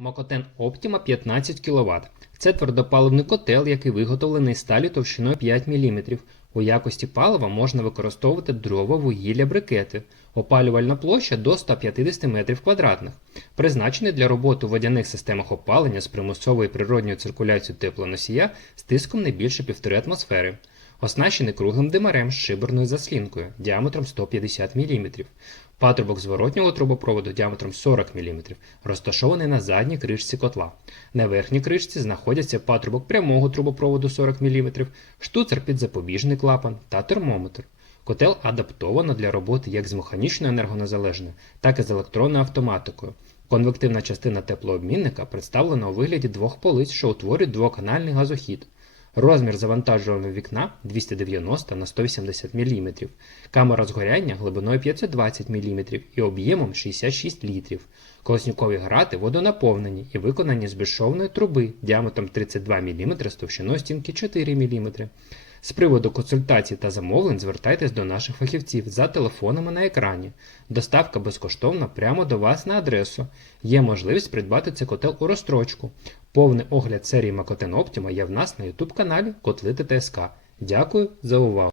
Макотен Optima 15 кВт. Це твердопаливний котел, який виготовлений сталі товщиною 5 мм. У якості палива можна використовувати дрова, вугілля, брикети. Опалювальна площа до 150 м2. Призначений для роботи у водяних системах опалення з примусовою природньою циркуляцією теплоносія з тиском не більше 1,5 атмосфери. Оснащений круглим димарем з шиберною заслінкою діаметром 150 мм. Патрубок зворотнього трубопроводу діаметром 40 мм, розташований на задній кришці котла. На верхній кришці знаходяться патрубок прямого трубопроводу 40 мм, штуцер під запобіжний клапан та термометр. Котел адаптовано для роботи як з механічною енергонезалежною, так і з електронною автоматикою. Конвективна частина теплообмінника представлена у вигляді двох полиць, що утворюють двоканальний газохід. Розмір завантажуваного вікна 290 на 180 мм, камера згоряння глибиною 520 мм і об'ємом 66 літрів. Колоснюкові грати водонаповнені і виконані з безшовної труби діаметром 32 мм з товщиною стінки 4 мм. З приводу консультацій та замовлень звертайтесь до наших фахівців за телефонами на екрані. Доставка безкоштовна прямо до вас на адресу. Є можливість придбати цей котел у розстрочку. Повний огляд серії Макотен Optima є в нас на YouTube каналі Котлити ТСК. Дякую за увагу!